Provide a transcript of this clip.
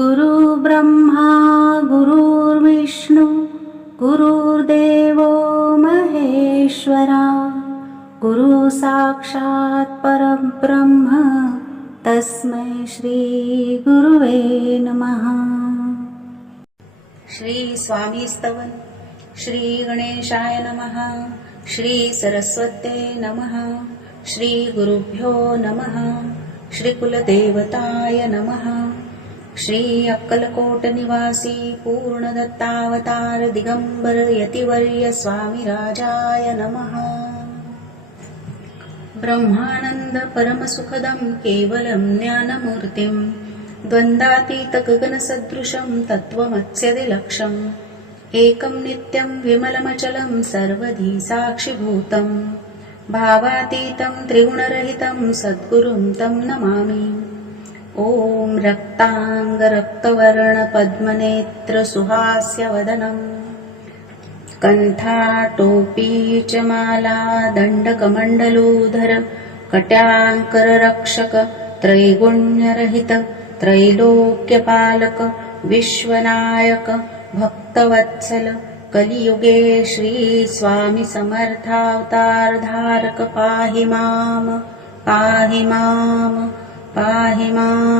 गुरु ब्रह्मा गुरुर्विष्णु गुरुर्देवो महेश्वरा। गुरु साक्षात् परब्रह्म तस्मै श्रीगुरुवे नमः। श्रीस्वामीस्तवन् श्रीगणेशाय नमः श्रीसरस्वत्यै नमः श्रीगुरुभ्यो नमः श्रीकुलदेवताय नमः श्री अक्कलकोटनिवासी पूर्णदत्तावतार दिगम्बर यतिवर्य स्वामिराजाय नमः। ब्रह्मानन्दपरमसुखदं केवलं ज्ञानमूर्तिं द्वन्द्वातीतगगनसदृशं तत्त्वमत्स्यदिलक्षम् एकं नित्यं विमलमचलं सर्वधी साक्षिभूतं भावातीतं त्रिगुणरहितं सद्गुरुं तं नमामि ॐ रक्ताङ्गरक्तवर्णपद्मनेत्रसुहास्यवदनम्। कण्ठाटोपी च माला दण्डकमण्डलोधर कट्याङ्कररक्षक त्रैगुण्यरहित त्रैलोक्यपालक विश्वनायक भक्तवत्सल कलियुगे श्रीस्वामि समर्थावतारधारक पाहि माम पाहि माम पाहि माम